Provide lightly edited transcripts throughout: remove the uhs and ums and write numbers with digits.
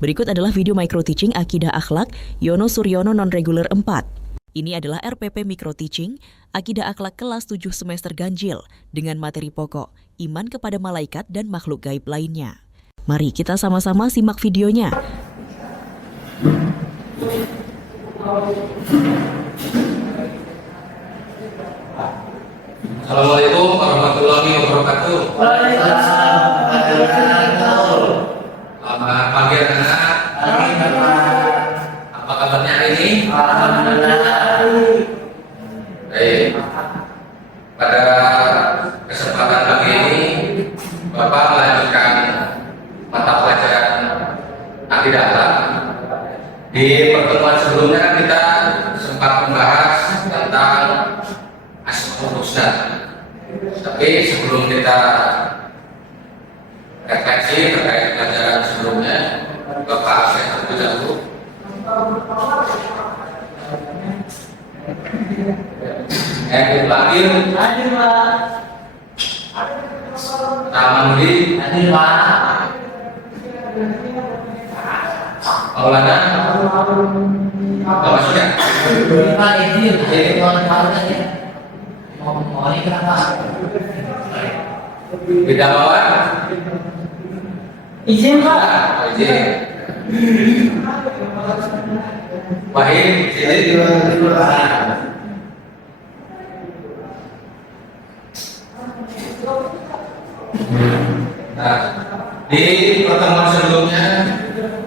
Berikut adalah video micro teaching Akidah Akhlak Yono Suryono non-regular 4. Ini adalah RPP Micro Teaching Akidah Akhlak kelas 7 semester ganjil dengan materi pokok iman kepada malaikat dan makhluk gaib lainnya. Mari kita sama-sama simak videonya. Assalamualaikum warahmatullahi wabarakatuh. Selamat pagi anak-anak. Apa kabarnya hari ini? Baik. Pada kesempatan pagi ini, Bapak melanjutkan mata pelajaran Akidah Akhlak. Di pertemuan sebelumnya kita sempat membahas tentang Asmaul Husna. Tapi sebelum kita refleksi terkait pelajaran sebelumnya, Bapak saya terlebih dahulu. Hadir Pak. Tamandi. Hadir Pak. Maulana. Bapak sudah. Pak izin, mau ini kenapa? Beda bawa. Izin Pak. Izin. Wahid, izin. Nah, di pertemuan sebelumnya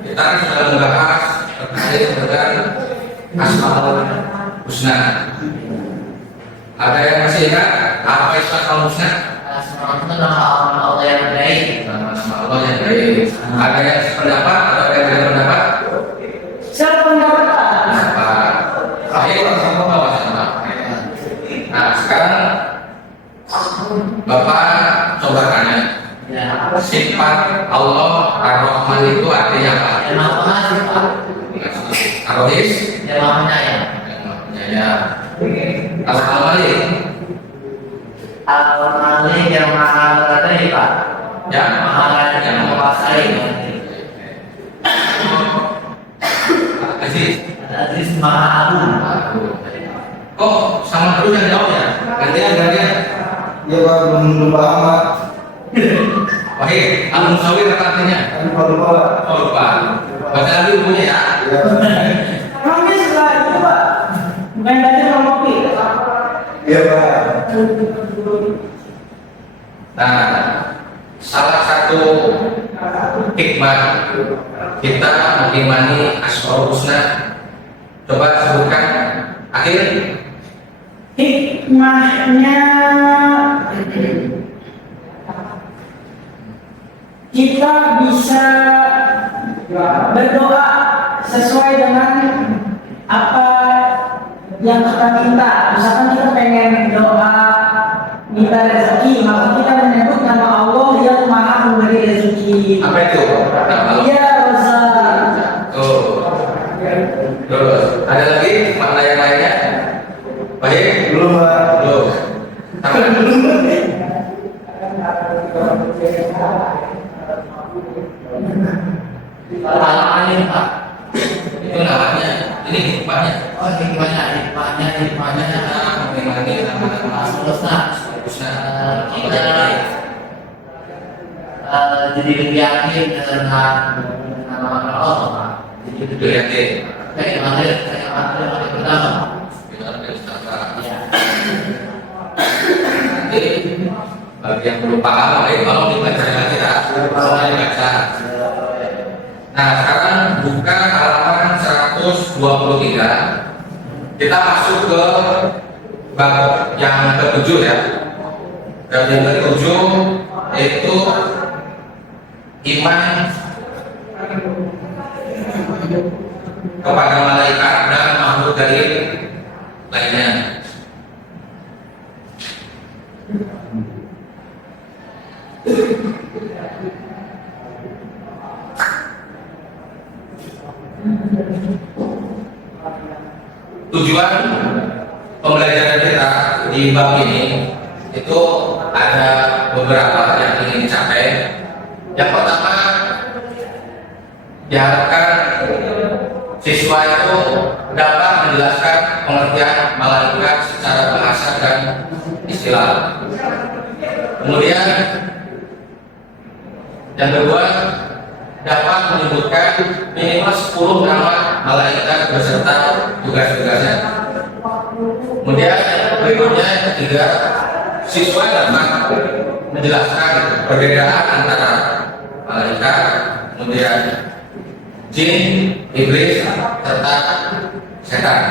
kita sudah membahas terkait dengan Asmaul Husna. Ada yang masih ingat apa itu Asmaul Husna? Asmaul Husna nama Allah yang baik. Nama Allah yang baik. Ada yang sependapat atau ada yang tidak pendapat? Siapa pendapat? Pendapat. Baik, sama bawah sama. Nah, sekarang Bapak coba tanya. Ya. Sifat Allah Ar-Rahman itu artinya apa? Yang maha pengasih Pak. Ar-Rahis? Yang maha penyayang. Ya. Al-Malik. Al-Malik yang maha berdaya Pak. Ya. Maha raya yang menguasai. Aziz. Aziz maha agung. Kok sama terus yang jawab ya? Gantian. Ya Pak, belum lama. Wahid, al-musawir apa artinya? Lupa. Oh lupa. Baca lagi bukunya ya. Kami setelah itu Pak, bukan belajar sama kopi. Iya Pak. Nah, salah satu hikmah kita mengimani Asmaul Husna. Coba sebutkan. Akhir. Hikmahnya kita bisa berdoa sesuai dengan apa yang kita minta. Misalkan kita pengen doa minta rezeki, maka kita menyebut nama Allah yang maha memberi rezeki. Apa itu? Nama Allah. Iya, Ustaz. Oh. Terus ada lagi makna yang lainnya? Baik, Belum Pak. belum. Al-Alim Pak. Itu namanya. Ini hikmahnya. Oh hikmahnya. Mengimani nama-nama Asmaul Husna. Husna. Kita jadi lebih yakin dengan nama Allah Pak. Jadi Itu lebih yakin. saya yang pertama. Benar dan secara. Ya. Nanti bagi yang belum paham, kalau dibaca lagi tak? Kalau dibaca. Nah, sekarang buka halaman 123. Kita masuk ke bab yang ketujuh ya. Bab yang ketujuh yaitu iman kepada malaikat dan makhluk gaib lainnya. Tujuan pembelajaran kita di bab ini itu ada beberapa yang ingin dicapai. Yang pertama, diharapkan siswa itu dapat menjelaskan pengertian malaikat secara bahasa dan istilah. Kemudian yang kedua, dapat menyebutkan minimal 10 nama malaikat beserta tugas-tugasnya. Kemudian berikutnya yang ketiga, siswa dapat menjelaskan perbedaan antara malaikat, kemudian jin, iblis, serta setan.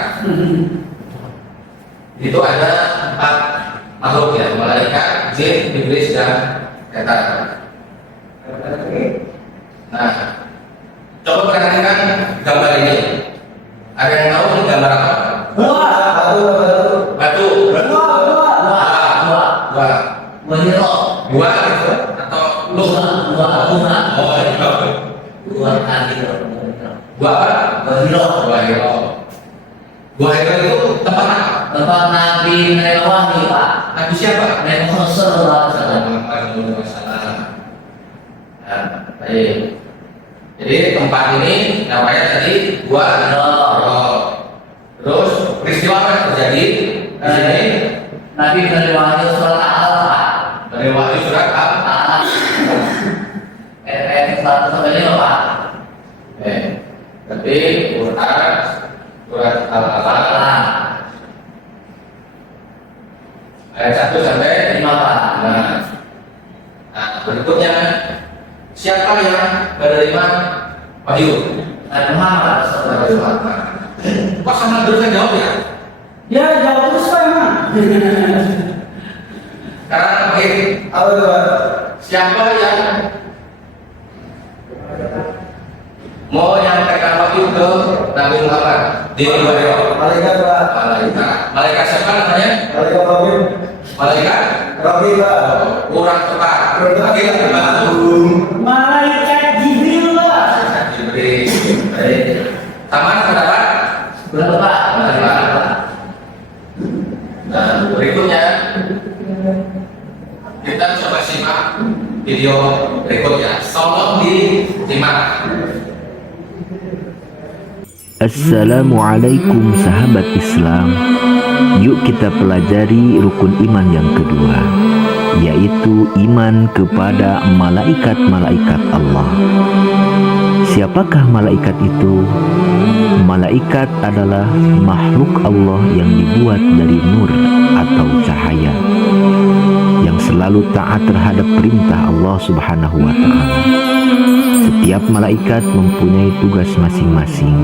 Itu ada 4 makhluk ya, malaikat, jin, iblis, dan setan. Nah, coba perhatikan gambar ini. Ada yang tahu ini gambar apa? Batu. Gua atau lu? Gua apa? Gua itu tempat apa? Tempat Nabi melewati Pak. Nabi siapa? Nabi Muhammad SAW. Nah, baik. Jadi tempat ini namanya tadi Gua Hiro. Terus peristiwa apa yang terjadi di sini? Nabi melewati surat Al-Alaq. Melewati surat Al-Alaq. Ayat 1-5 Pak. Berarti Quran surat Al-Alaq ayat 1 sampai 5 Pak. Nah, berikutnya siapa yang menerima wahyu? Nabi Muhammad SAW. Kok sama terus jawab ya? Ya jawab terus Pak emang. Sekarang terakhir, Apa itu, Pak? siapa yang mau menyampaikan wahyu ke Nabi Muhammad di Wahyu? Malaikat, Pak. Malaikat. Malaikat siapa namanya? Malaikat Robin. Malaikat Robin, Pak. kurang tepat. Akhir batu. Malaikat Jibril Pak. Diberi. Taman pendapat. Berapa Pak? Nah, berikutnya kita coba simak video berikutnya. Tolong disimak. Assalamualaikum sahabat Islam. Yuk kita pelajari rukun iman yang kedua, yaitu iman kepada malaikat-malaikat Allah. Siapakah malaikat itu? Malaikat adalah makhluk Allah yang dibuat dari nur atau cahaya, yang selalu taat terhadap perintah Allah Subhanahu wa Ta'ala. Setiap malaikat mempunyai tugas masing-masing,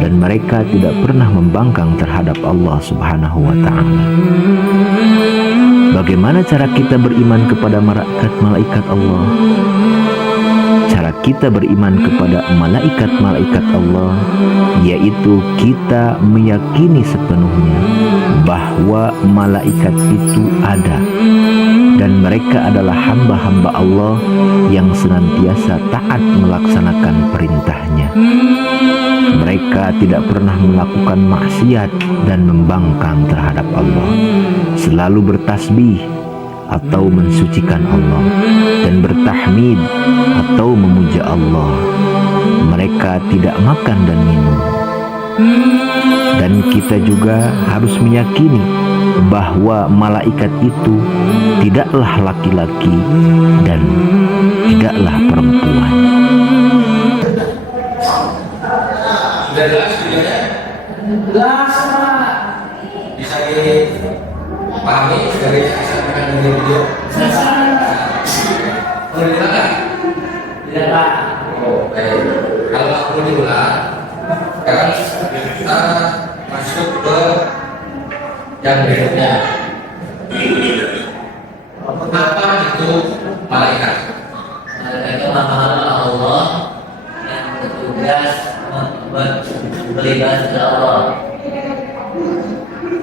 dan mereka tidak pernah membangkang terhadap Allah Subhanahu wa Ta'ala. Bagaimana cara kita beriman kepada malaikat Allah? Cara kita beriman kepada malaikat-malaikat Allah yaitu kita meyakini sepenuhnya bahwa malaikat itu ada dan mereka adalah hamba-hamba Allah yang senantiasa taat melaksanakan perintahnya. Mereka tidak pernah melakukan maksiat dan membangkang terhadap Allah, selalu bertasbih atau mensucikan Allah dan bertahmid atau memuja Allah. Mereka tidak makan dan minum. Dan kita juga harus meyakini bahwa malaikat itu tidaklah laki-laki dan tidaklah perempuan. Sudah jelas videonya? Jelas Pak. Bisa dipahami dari disampaikan di video? Boleh diulang nggak? Tidak Pak. Oh, baik. Kalau nggak perlu diulang, sekarang kita masuk ke yang berikutnya. Apa itu malaikat? Malaikat itu hamba Allah yang bertugas beribadah kepada Allah.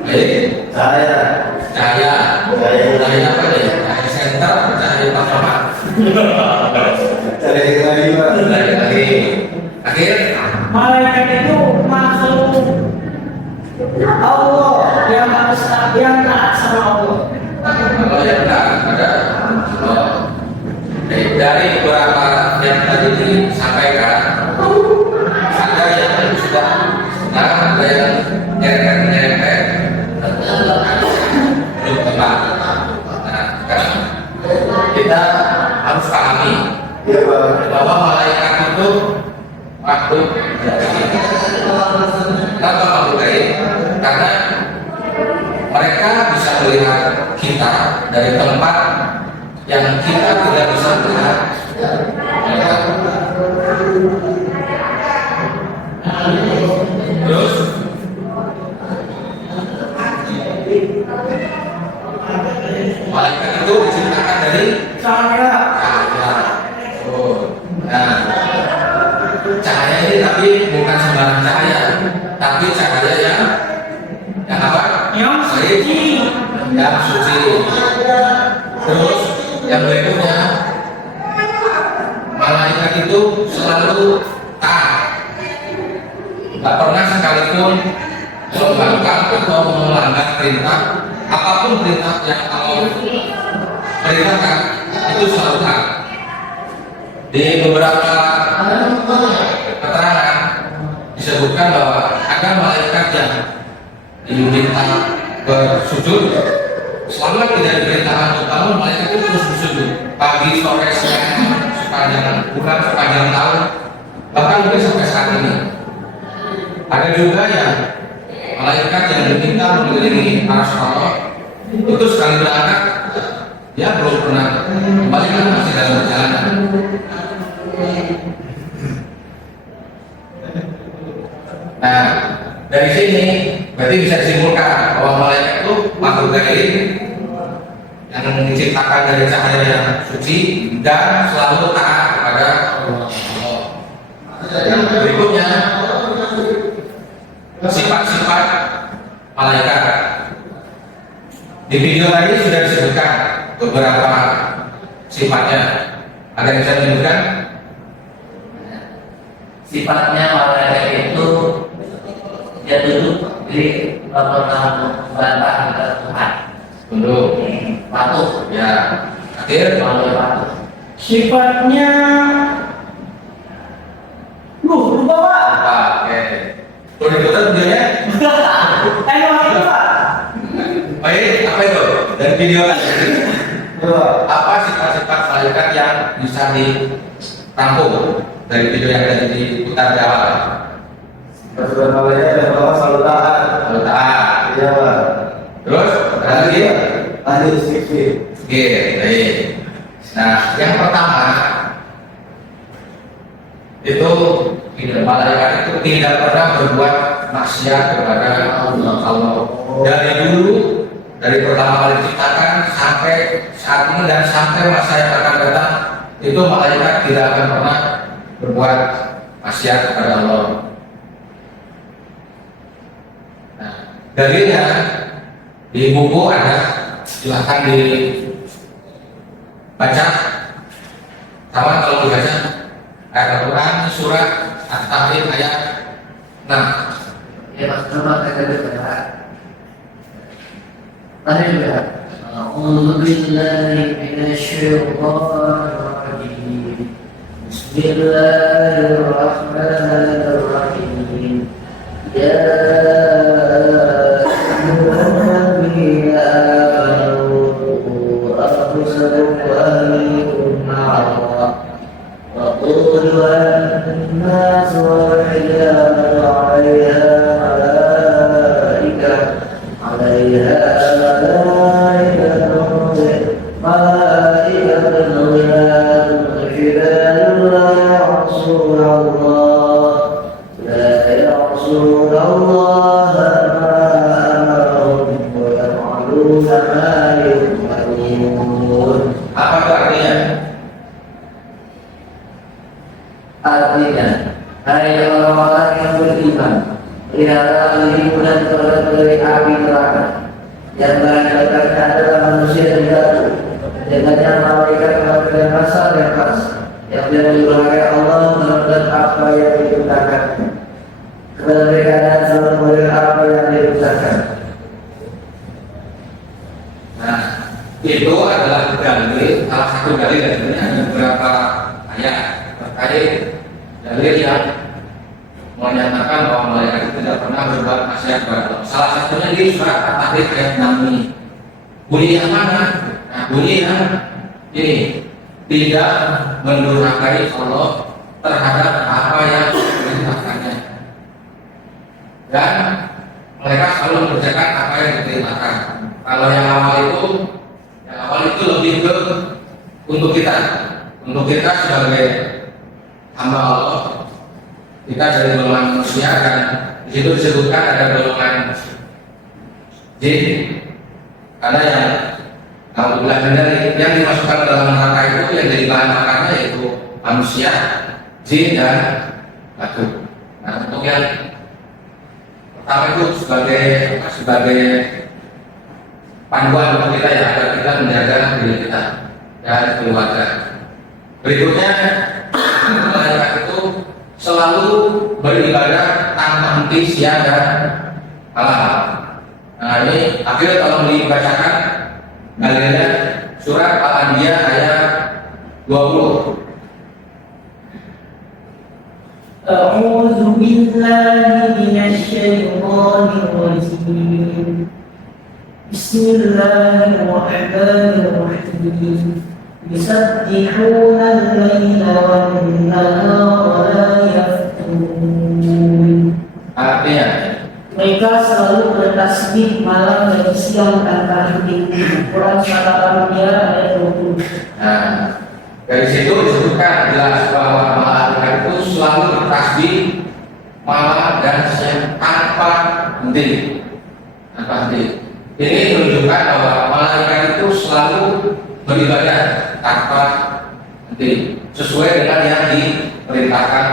Baik, Saya. cahaya apa nih? Cahaya senter, cahaya pahlawan. Cari lagi, Pak. Cahaya lagi. Akhir. Malaikat itu makhluk Allah yang taat sama Allah. Kalau yang taat pada Allah. Dari beberapa yang tadi disampaikan, bahwa malaikat itu makhluk gaib. Kenapa makhluk gaib? Karena mereka bisa melihat kita dari tempat yang kita tidak bisa melihat. Terus malaikat itu diciptakan dari Cahaya. cahaya. Nah, cahaya ini tapi bukan sembarang cahaya, tapi cahaya yang apa? Yang Baik, suci. yang suci. Terus yang berikutnya, malaikat itu selalu taat, tak pernah sekalipun melanggar atau melanggar perintah apapun perintah yang Allah perintahkan itu selalu taat. Di beberapa keterangan disebutkan bahwa ada malaikat yang diminta bersujud selama tidak diperintahkan untuk bangun, malaikat itu terus bersujud pagi, sore, siang, sepanjang bulan, sepanjang tahun, bahkan mungkin sampai saat ini. Ada juga yang malaikat yang diminta mengelilingi aras Allah itu sekali berangkat dia belum pernah kembali, kan masih dalam perjalanan. Nah, dari sini berarti bisa disimpulkan bahwa malaikat itu makhluk gaib yang diciptakan dari cahaya yang suci dan selalu taat kepada Allah. Yang berikutnya, sifat-sifat malaikat. Di video tadi sudah disebutkan beberapa sifatnya. Ada yang bisa menyebutkan? Sifatnya malaikat itu dia duduk di bantah kita Tuhan. Tunduk, Patuh. ya. Akhir, Kalau patuh. Sifatnya lupa Pak. apa? Oke. Boleh ikutan videonya? Itu Pak. Baik, apa itu? Dan video Coba. apa sifat-sifat malaikat yang bisa ditampung dari video yang tadi diputar di awal? Pasukan malaikat yang pertama selalu taat. Kalau taat. Iya Pak. Terus ada lagi? Ahli istighfar. Oke, baik. Nah, yang pertama itu malaikat itu tidak pernah berbuat maksiat kepada Allah. Dari dulu, dari pertama kali diciptakan sampai saat ini dan sampai masa yang akan datang, itu malaikat tidak akan pernah berbuat maksiat kepada Allah. Nah, dalilnya di buku ada, silahkan dibaca. Sama kalau dibaca ayat Al-Quran surat At-Tahrim ayat 6. Ya, Mas, nama kita juga. Tadi juga. A'udzu billahi minasyaitonir rajim. Bismillahirrahmanirrahim. Ya ayyuhalladzina amanu anfusakum wa ahlikum nara. وقودها الناس والحجارة عليها ملائكة غلاظ شداد لا يعصون الله ما أمرهم ويفعلون ما يؤمرون. Apa itu artinya? Artinya, hai orang-orang yang beriman, lihatlah liputan dari api neraka yang berangkatnya adalah manusia yang jatuh, dengannya malaikat yang asal yang khas, yang dirahmati Allah menurut apa yang diciptakan. Keberadaan selalu apa yang diciptakan. Nah, itu adalah dalil, salah satu dalil dan sebenarnya ada beberapa ayat terkait dalil yang menyatakan bahwa malaikat itu tidak pernah berbuat maksiat kepada Allah. Salah satunya di surat At-Tahrim ayat 6 ini. Bunyi yang mana? Nah, bunyi yang ini. tidak mendurhakai Allah terhadap apa yang diperintahkannya, dan mereka selalu mengerjakan apa yang diperintahkan. Kalau yang awal itu lebih ke untuk kita sebagai hamba Allah, kita dari golongan manusia, dan di situ disebutkan ada golongan jin. Karena yang dimasukkan ke dalam neraka itu yang jadi bahan makannya yaitu manusia, jin, dan batu. Nah, untuk yang pertama itu sebagai panduan untuk kita ya, agar kita menjaga diri kita dan keluarga. Berikutnya, malaikat itu selalu beribadah tanpa henti siang dan malam. Nah, ini akhirnya kalau dibacakan dalilnya surat Al-Anbiya ayat 20. أعوذ بالله من الشيطان الرجيم بسم الله الرحمن الرحيم يسبحون الليل والنهار لا يفترون. Artinya, mereka selalu bertasbih malam dan siang tanpa henti. Quran Surat Al-Anbiya ayat 20. nah, dari situ disebutkan jelas bahwa malaikat itu selalu bertasbih malam dan siang tanpa henti. Ini menunjukkan bahwa malaikat itu selalu beribadah tanpa henti, sesuai dengan yang diperintahkan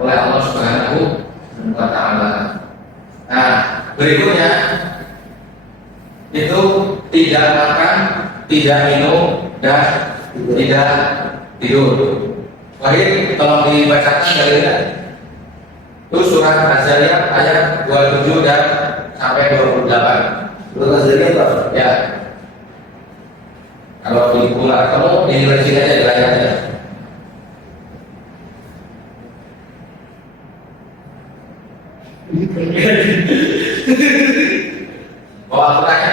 oleh Allah Subhanahu wa Ta'ala. Nah, berikutnya itu tidak makan, tidak minum, dan tidak tidur. Wahid, tolong dibacakan dari itu surat Az-Zariyat ayat 27 dan sampai 28. Surat Az-Zariyat Pak? Ya. Kalau di buku kamu di sini aja, di layar aja. Bawa Al-Qurannya?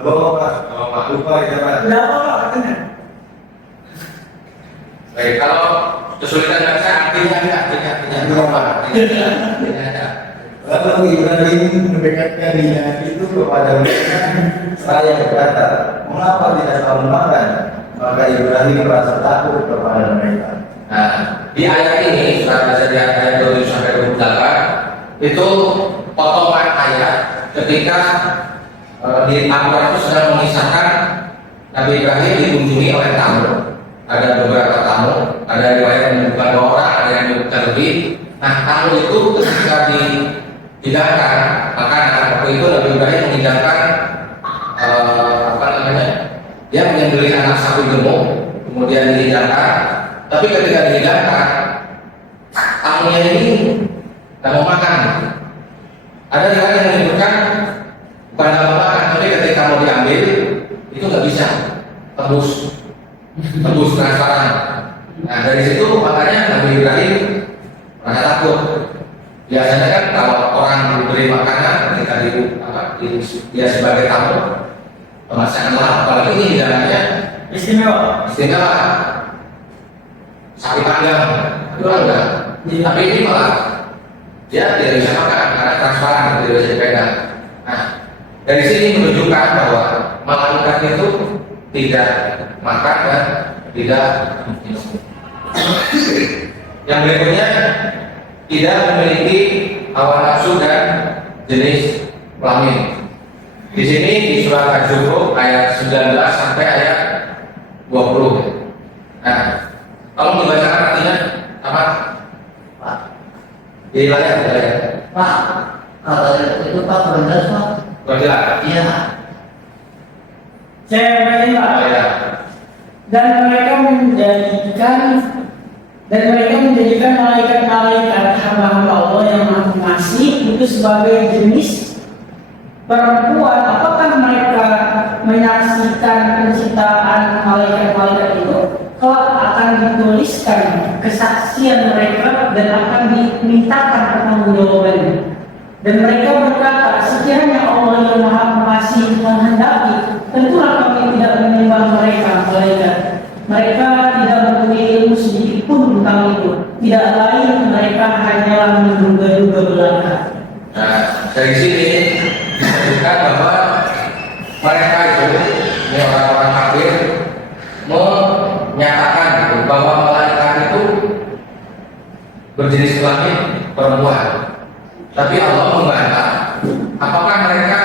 Bawa Pak. Lupa ya Pak. Berapa Pak? Baik, kalau kesulitan baca artinya apa? Artinya ada. Lalu Ibrahim mendekatkan dirinya itu kepada mereka. Saya berkata, mengapa tidak kamu makan? Maka Ibrahim merasa takut kepada mereka. Nah, di ayat ini surat Az-Zariyat ayat 27 sampai 28 itu potongan ayat ketika di Al-Quran itu sedang mengisahkan Nabi Ibrahim dikunjungi oleh tamu. Ada beberapa tamu, ada riwayat yang menyebutkan 2 orang, ada yang menyebutkan lebih. Nah, tamu itu ketika dihidangkan makanan, waktu itu Nabi Ibrahim menghidangkan dia menyembelih anak sapi gemuk, kemudian dihidangkan. Tapi ketika dihidangkan, tamunya ini tidak mau makan. Ada riwayat yang menyebutkan bukan tidak mau makan, tapi ketika mau diambil itu nggak bisa tembus transparan. Nah, dari situ makanya Nabi Ibrahim merasa takut. Biasanya kan kalau orang diberi makanan ketika dia sebagai tamu, masakanlah, apalagi ini hidangannya istimewa, sapi panggang. Tapi ini malah dia tidak bisa makan karena transparan, tidak bisa dipegang. Nah, dari sini menunjukkan bahwa malaikat itu tidak makan dan tidak minum. Yang berikutnya, tidak memiliki hawa nafsu dan jenis kelamin. Di sini di surat Az-Zukhruf ayat 19 sampai ayat 20. Nah, kalau dibacakan artinya apa? Pak, Di layar. Pak, kalau itu Pak benar Pak? Berjelas. Iya. Saya bacain Pak. Ya. Dan mereka menjadikan malaikat-malaikat hamba-hamba Allah yang Maha Pengasih itu sebagai jenis perempuan. Apakah mereka menyaksikan penciptaan malaikat-malaikat itu? Kelak akan dituliskan kesaksian mereka dan akan dimintakan pertanggungjawabannya. Dan mereka berkata, sekiranya Allah yang Maha Pengasih menghendaki, tentulah kami tidak menyembah mereka, malaikat. Mereka tidak tidak lain mereka hanyalah menduga-duga belaka. Nah, dari sini disebutkan bahwa mereka itu, ini orang-orang kafir, menyatakan gitu, bahwa malaikat itu berjenis kelamin perempuan. Tapi Allah membantah. Apakah mereka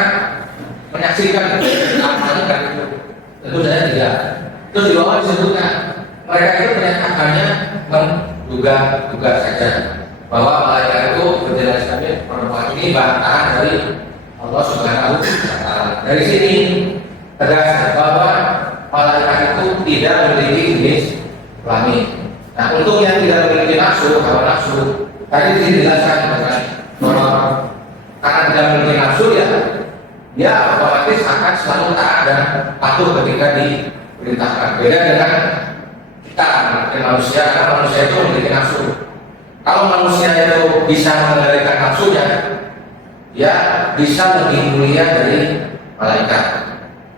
menyaksikan malaikat itu? Tentu saja tidak. Terus di bawah disebutkan mereka itu menyatakannya menduga-duga saja bahwa malaikat itu berjenis kelamin perempuan. Ini bantahan dari Allah Subhanahu wa Ta'ala. Dari sini tegas bahwa malaikat itu tidak memiliki jenis kelamin. Nah, untuk yang tidak memiliki nafsu, hawa nafsu, tadi dijelaskan bahwa karena tidak memiliki nafsu ya, dia otomatis akan selalu taat dan patuh ketika diperintahkan. Beda dengan kita, manusia, karena manusia itu memiliki nafsu. Kalau manusia itu bisa mengendalikan nafsunya, ya bisa lebih mulia dari malaikat.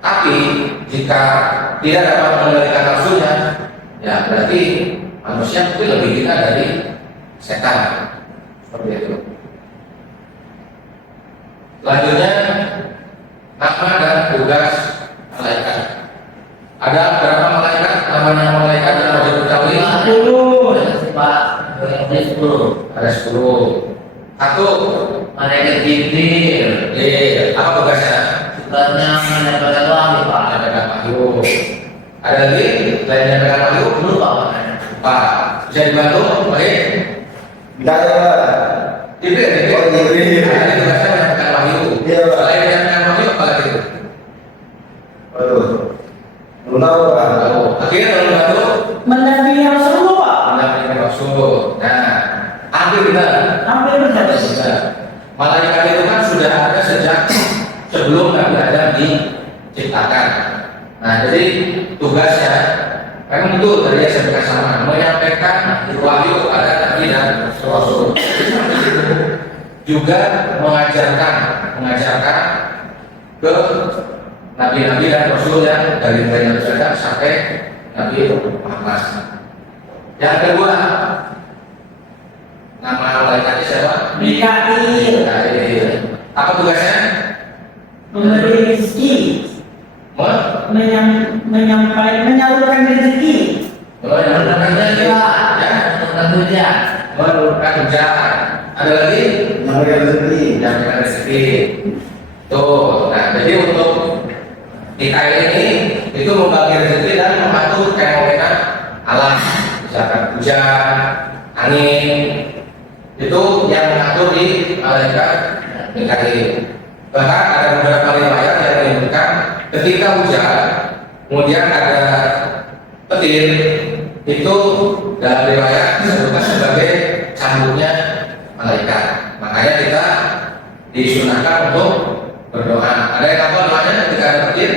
Tapi jika tidak dapat mengendalikan nafsunya, ya berarti manusia mungkin lebih hina dari setan. Seperti itu. Selanjutnya, nama dan tugas malaikat. Ada berapa malaikat? Namanya malaikat yang harus diketahui? 10. Pak, ada 10. Ada 10. Satu, Malaikat Jibril. apa tugasnya? Tugasnya menyampaikan wahyu, Pak. Menyampaikan wahyu. Ada lagi selain menyampaikan wahyu? Lupa, Pak. Pak, bisa dibantu? Baik. Hidayah. Jibril. Ada tugasnya menyampaikan wahyu. Iya, Pak. Selain menyampaikan wahyu apa lagi? Betul. Menurut Tahu. Akhirnya kalau dibantu Mendampingi Rasulullah, Pak. mendampingi Rasul. Nah, hampir benar. Hampir benar. Benar. Malaikat itu kan sudah ada sejak sebelum Nabi Adam diciptakan. Nah, jadi tugasnya memang betul tadi yang saya sama, menyampaikan wahyu kepada Nabi dan Rasul. Juga mengajarkan ke Nabi-Nabi dan Rasul yang dari Nabi Adam sampai Nabi Muhammad. Yang kedua, nama malaikatnya siapa? Mikail, Mikail. Apa tugasnya? memberi rezeki, menyalurkan rezeki, Menentukan hujan. menurunkan hujan. Ada lagi? memberikan rezeki. Menyampaikan rezeki. Tuh, nah jadi untuk Mikail ini itu membagi rezeki dan mengatur fenomena alam, misalkan hujan, angin, itu yang mengatur di malaikat Mikail. Bahkan ada beberapa riwayat yang menyebutkan ketika hujan, kemudian ada petir, itu dalam riwayat disebutkan sebagai cambuknya malaikat. Makanya kita disunahkan untuk berdoa. Ada yang tahu doanya ketika ada petir?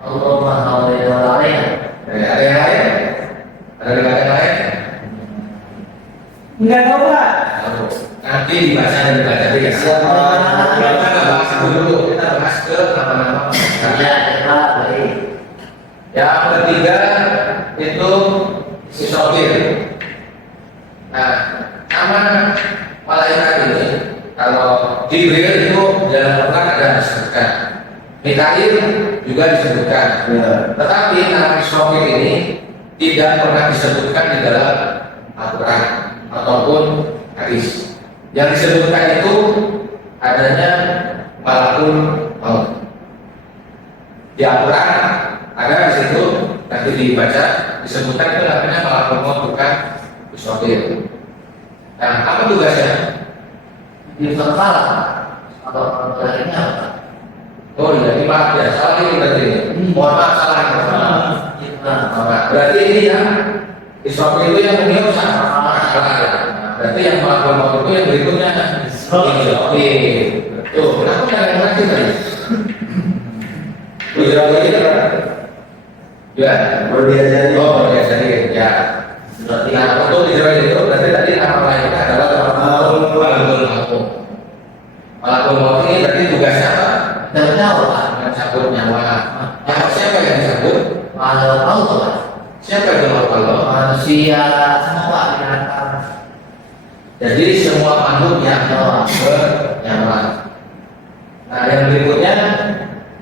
Allahumma hawli wa alaih. Ada yang lain? Ada riwayat yang lain? enggak tahu, Pak. Nanti dibaca dan dibaca di Siapa? Kita nggak bahas dulu, kita bahas ke nama-nama malaikat. Ya, Pak, baik. Yang ketiga itu Israfil. Nah, nama malaikat ini kalau Jibril itu dalam Al-Quran ada disebutkan, Mikail juga disebutkan. Ya. Tetapi nama Israfil ini tidak pernah disebutkan di dalam Al-Quran ataupun hadis. Yang disebutkan itu adanya malakul maut. Di Al-Quran ada di situ, nanti dibaca disebutkan itu namanya malakul maut, bukan Israfil. Nah, apa tugasnya? Di Fakala. Atau ini apa? Oh iya, ini maaf ya, salah ini berarti. Mohon maaf, salah ini. Berarti ini yang Israfil itu yang beliau salah ya. Berarti yang malakul maut itu yang berikutnya Israfil. Tuh, kenapa nggak yang lagi tadi? Israfil ini kan? Ya, Baru diajari. oh ya jadi ya. Nah, untuk Israfil itu berarti tadi nama lainnya adalah malakul maut. Malakul maut ini berarti tugasnya apa? Dan tahu, Pak. Mencabut nyawa. Nyawa siapa yang dicabut? Kalau tahu, Pak. Siapa yang Allah? Manusia semua, Pak, binatang. Jadi semua makhluk yang bernyawa. Nah, yang berikutnya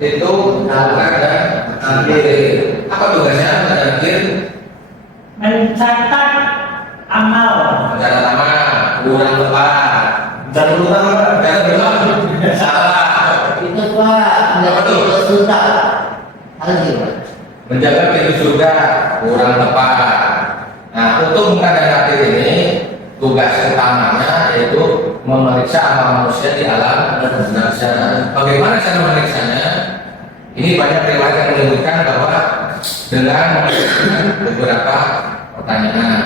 itu nakir dan nakir. Apa tugasnya nakir? Mencatat amal. Mencatat amal, kurang lepas. Jangan lupa Pak. Jangan belum. Salah. Itu Pak, Apa tuh? itu sudah. Lagi Pak. Menjaga pintu surga, kurang tepat. Nah, untuk mengadakan nakir ini tugas utamanya yaitu memeriksa amal manusia di alam sana. Bagaimana cara memeriksanya? Ini banyak riwayat yang menyebutkan bahwa dengan mengajukan beberapa pertanyaan.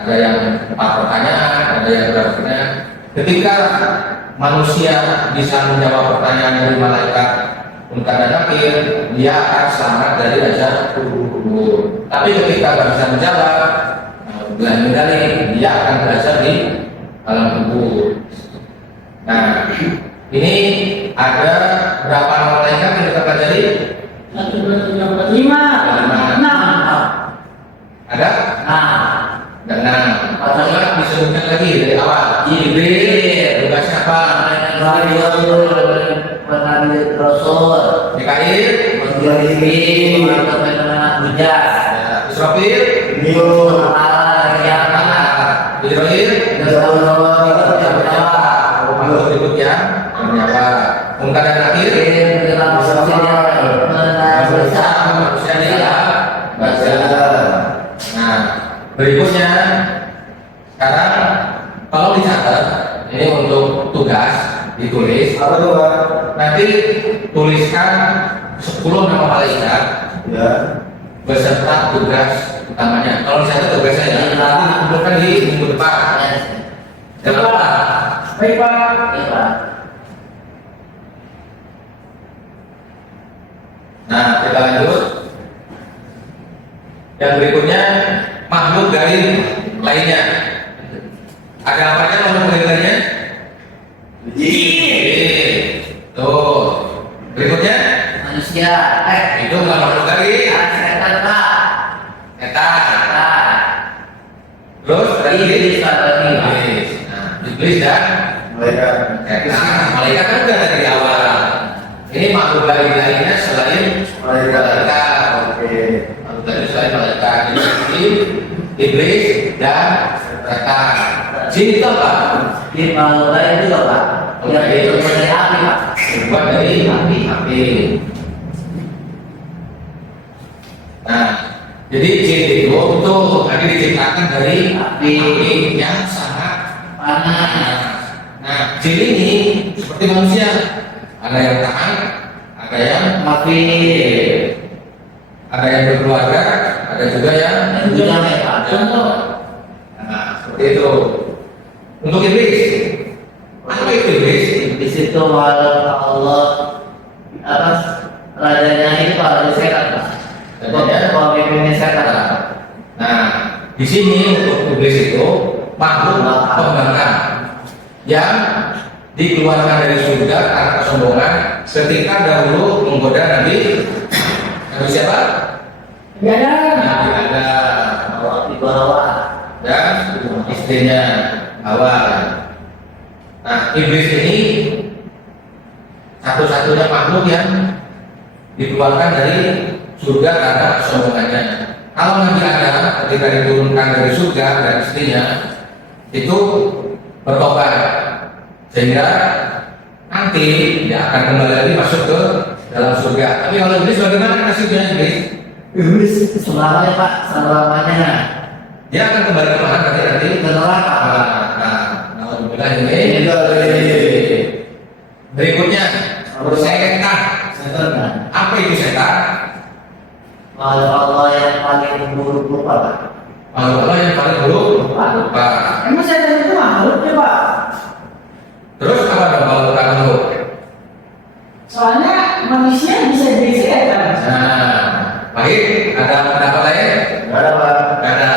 Ada yang 4 pertanyaan, ada yang berapa pertanyaan. Ketika manusia bisa menjawab pertanyaan dari malaikat munkar dan nakir, dia akan selamat dari azab kubur. Tapi ketika tidak bisa menjawab, dia akan berasal di alam kubur. Nah, ini ada berapa malaikat yang kita pelajari? 5, 6. Ada? Dan 6. Apakah disebutkan lagi dari awal? Jibril, tugasnya apa? Rasul, Mikail, hujan, Israfil, Israfil, makhluk berikutnya bernyawa. Munkar dan nakir, manusia di alam barzakh. Nah, berikutnya sekarang kalau dicatat ini untuk tugas ditulis. Apa tuh Pak? Nanti tuliskan 10 nama malaikat Ya. beserta tugas utamanya. Kalau dicatat tugasnya ya, nanti dikumpulkan di minggu depan. Jangan lupa. Baik Pak. Nah, kita lanjut. Yang berikutnya makhluk gaib lainnya. Ada apanya makhluk gaib lainnya? Jin. Tuh. Berikutnya manusia, itu bukan makhluk gaib. setan Pak, Setan. Terus berarti iblis Pak lagi. iblis. Nah, iblis dan Malaikat. setan. Malaikat kan udah dari awal. Ini makhluk gaib lainnya selain malaikat. Oke. Makhluk gaib selain malaikat. Jadi iblis dan setan. Jin itu apa? Di manusia itu Pak, yang itu dari api Pak. Dibuat dari api. Nah, jadi jin itu tadi diciptakan dari api yang sangat panas. Nah, jin ini seperti manusia, ada yang tahan, ada yang Mati. ada yang berkeluarga, ada juga yang Hujan ya Pak. Contoh. Nah, seperti itu. Untuk iblis, apa itu iblis? Di situ Allah di atas rajanya itu Pak, raja setan Pak. Pemimpinnya setan. Nah, di sini untuk iblis itu makhluk pembangkang yang dikeluarkan dari surga karena kesombongan ketika dahulu menggoda Nabi siapa? Nabi Adam Di bawah. dan istrinya Hawa. Nah, iblis ini satu-satunya makhluk yang dikeluarkan dari surga karena kesombongannya. Kalau Nabi Adam ketika diturunkan dari surga dan istrinya itu bertobat sehingga nanti dia akan kembali lagi masuk ke dalam surga. Tapi kalau iblis bagaimana nasibnya iblis? Iblis selamanya Pak, selamanya. Dia akan kembali ke mana nanti? Ke neraka. Alhamdulillah ini. Berikutnya setan. Setan. Apa itu setan? Makhluk Allah yang paling buruk rupa Pak. Makhluk Allah yang paling buruk rupa. Emang setan itu makhluk ya Pak? Terus apa dong kalau makhluk? Soalnya manusia bisa jadi setan. Nah, baik. Ada pendapat lain? Nggak ada Pak. Gak ada.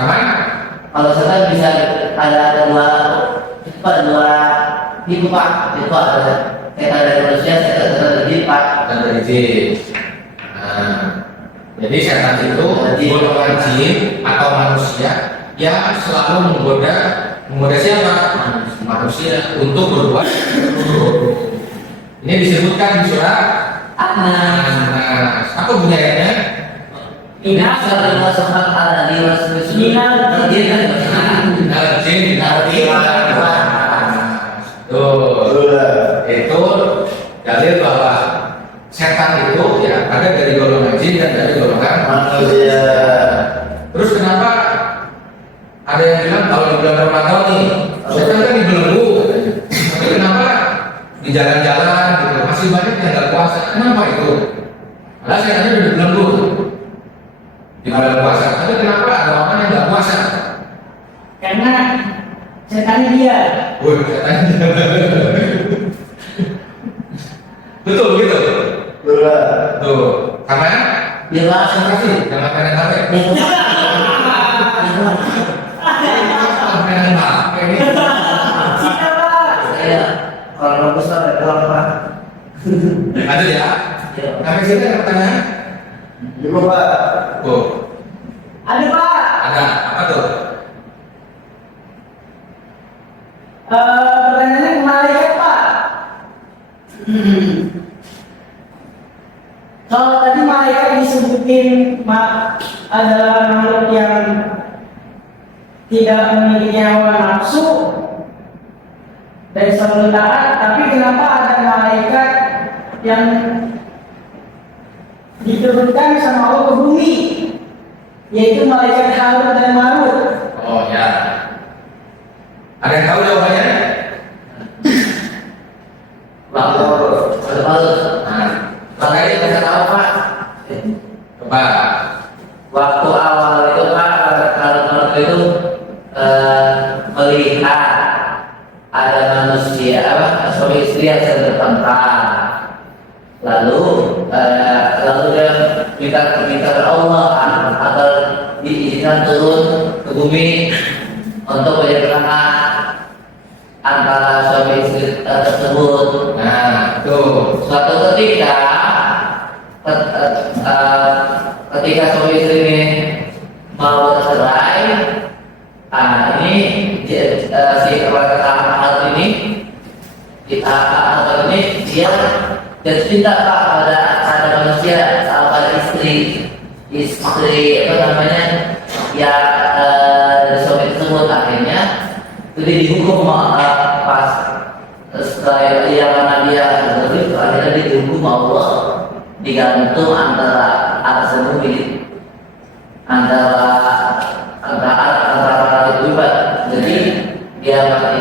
Aman? Kalau setan bisa ada dua tipe Pak. Itu ada setan dari manusia, setan dari jin Pak. Dan dari jin. Nah, jadi setan itu golongan jin atau manusia yang selalu menggoda siapa? Manusia untuk berbuat buruk. Ini disebutkan di surat An-Nas. Apa bunyi ayatnya? Inna sallallahu alaihi Itu dalil bahwa setan itu ya ada dari golongan jin dan dari golongan manusia. Terus kenapa ada yang bilang kalau di bulan Ramadan nih setan kan dibelenggu, tapi kenapa di jalan-jalan gitu masih banyak yang nggak puasa? Kenapa itu? Padahal setannya udah dibelenggu di bulan puasa, tapi kenapa ada orang yang nggak puasa? Karena setannya dia. Setannya. Betul gitu. Tuh, karena jelas kasih jangan main HP. Main HP ini. saya kalau besar ya kalau Pak. Ada ya? Sampai sini ada pertanyaan? Belum Pak. Oh, Ada Pak. ada apa tuh? Pertanyaannya ke malaikat Pak. Kalau tadi malaikat disebutin adalah makhluk yang tidak memiliki hawa nafsu dan selalu taat, tapi kenapa ada malaikat yang diturunkan sama Allah ke bumi, yaitu malaikat Harut dan Marut? Oh ya. Ada yang tahu jawabannya? Makanya kita tahu Pak, Coba. waktu awal itu Pak, kalau itu melihat ada manusia suami istri yang sedang bertengkar, lalu dia minta ke Allah agar diizinkan turun ke bumi untuk menjaga antara suami istri tersebut. Nah, tuh. Suatu ketika suami istri ini mau bercerai, ini si kata hal ini dia jatuh cinta Pak pada manusia, pada istri apa namanya ya, suami tersebut akhirnya itu dihukum pas setelah yang dia berarti akhirnya dihukum Allah, digantung antara sembunyi antara itu Pak. Jadi dia mati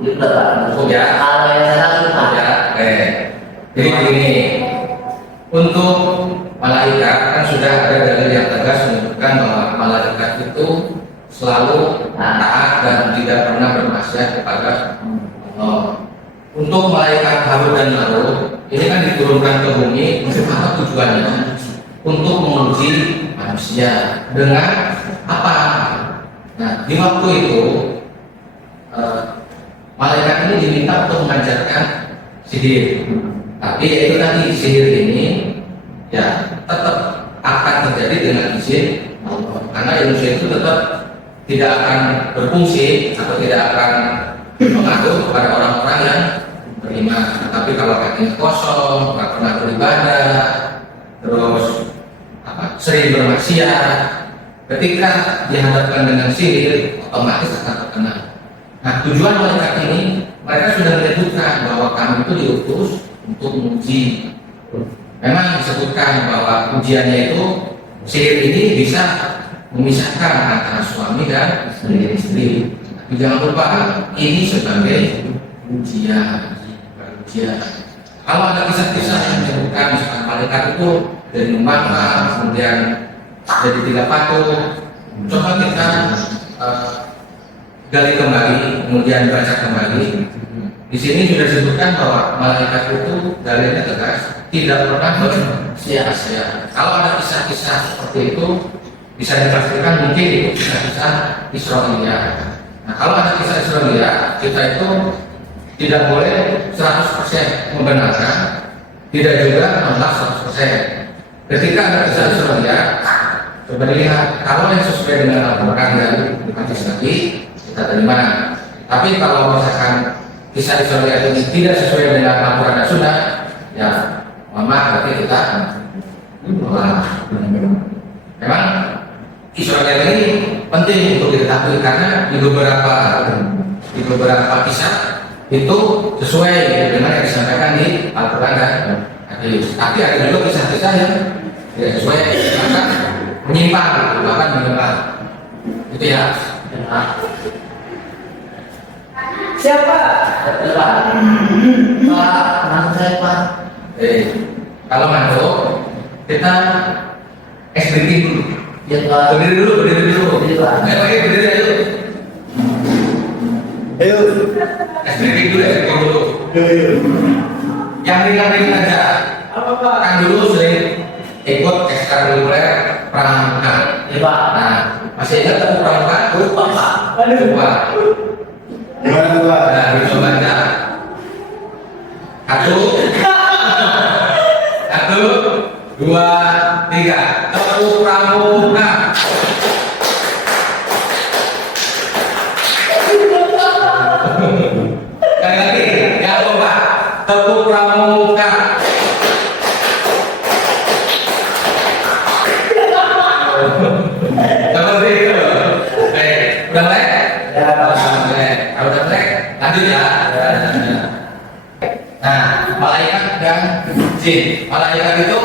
itu Pak. Ya. Kalau yang satu Pak. Ya, jadi begini, untuk malaikat kan sudah ada dalil yang tegas menunjukkan bahwa malaikat itu selalu taat dan tidak pernah bermaksiat kepada Allah. Untuk malaikat Harut dan Marut ini kan diturunkan ke bumi untuk apa tujuannya? Untuk menguji manusia dengan apa? Nah, di waktu itu malaikat ini diminta untuk mengajarkan sihir. Tapi itu tadi sihir ini ya tetap akan terjadi dengan izin Allah. Karena manusia itu tetap tidak akan berfungsi atau tidak akan mengatur kepada orang-orang yang beriman. Tapi kalau hatinya kosong, nggak pernah beribadah, terus sering bermaksiat, ketika dihadapkan dengan sihir otomatis akan terkena. Nah, tujuan malaikat ini mereka sudah menyebutkan bahwa kami itu diutus untuk menguji. Memang disebutkan bahwa ujiannya itu sihir ini bisa memisahkan antara suami dan istri. Tapi jangan lupa ini sebagai ujian. Kalau ada kisah-kisah yang menyebutkan misalkan malaikat itu dari membangkang kemudian jadi tidak patuh, coba kita gali kembali, kemudian baca kembali. Di sini sudah disebutkan bahwa malaikat itu dalilnya tegas tidak pernah bersia-sia. Kalau ada kisah-kisah seperti itu bisa dipastikan mungkin itu kisah-kisah Israiliyah. Nah, kalau ada kisah Israiliyah, kita itu tidak boleh 100% membenarkan, tidak juga menolak 100%. Ketika ada kisah Israiliyah, coba dilihat kalau yang sesuai dengan Al-Quran dan hadis Nabi kita terima. Tapi kalau misalkan kisah Israel ini tidak sesuai dengan Al-Quran dan Sunnah, ya mohon maaf berarti kita menolak. Memang Israel ini penting untuk diketahui karena di beberapa kisah itu sesuai dengan yang disampaikan di Al-Quran dan hadis. Tapi ada juga kisah-kisah yang tidak sesuai, bahkan menyimpang, bahkan menyimpang. Itu ya. Siapa? Pak, mantu saya Pak. Kalau mantu kita SBT dulu. Ya Pak. Berdiri dulu. Berdiri, Pak. Berdiri ayo. Ayo. SBT dulu. Yang ringan-ringan aja. Apa Pak? Kan dulu sering ikut ekstrakurikuler pramuka. Ya Pak. Nah, masih ingat temu pramuka? Lupa Pak. Lupa. Gimana Pak? Nah, dicoba aja. Satu, dua, tiga. Temu pramuka. Sekali lagi, ya coba. Temu pramuka. Seperti itu. Baik, udah mulai? Ya, Kalau udah mulai, lanjut ya. Nah, malaikat dan jin. Malaikat itu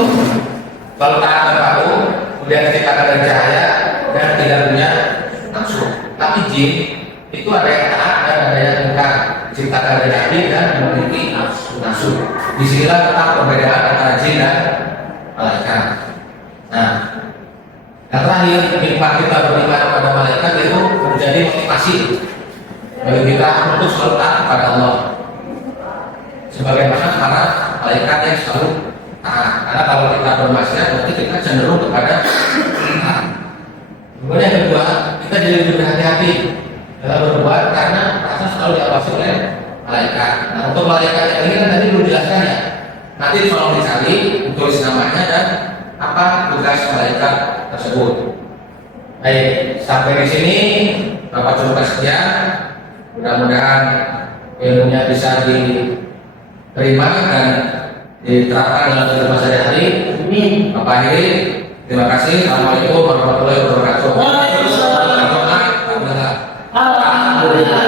kalau taat baru, kemudian diciptakan dari cahaya dan tidak punya nafsu. Tapi jin itu ada yang taat dan ada yang enggak. Diciptakan dari api dan memiliki nafsu. Disinilah letak perbedaan antara jin dan malaikat. Nah, yang terakhir, nikmat kita beriman kepada malaikat itu menjadi motivasi bagi kita untuk selalu taat kepada Allah. Sebagaimana para malaikat yang selalu taat. Karena kalau kita bermaksiat, berarti kita cenderung kepada taat. Kemudian yang kedua, kita jadi lebih berhati-hati dalam berbuat karena rasa selalu diawasi oleh malaikat. Nah, untuk malaikat yang ini kan tadi belum jelaskan ya. Nanti tolong dicari, tulis namanya dan apa tugas malaikat tersebut. Baik, sampai di sini Bapak coba sekian. Mudah-mudahan ilmunya bisa diterima dan diterapkan dalam kehidupan sehari-hari. Bapak akhiri, terima kasih. Assalamualaikum warahmatullahi wabarakatuh. Waalaikumsalam. Alhamdulillah. Alhamdulillah.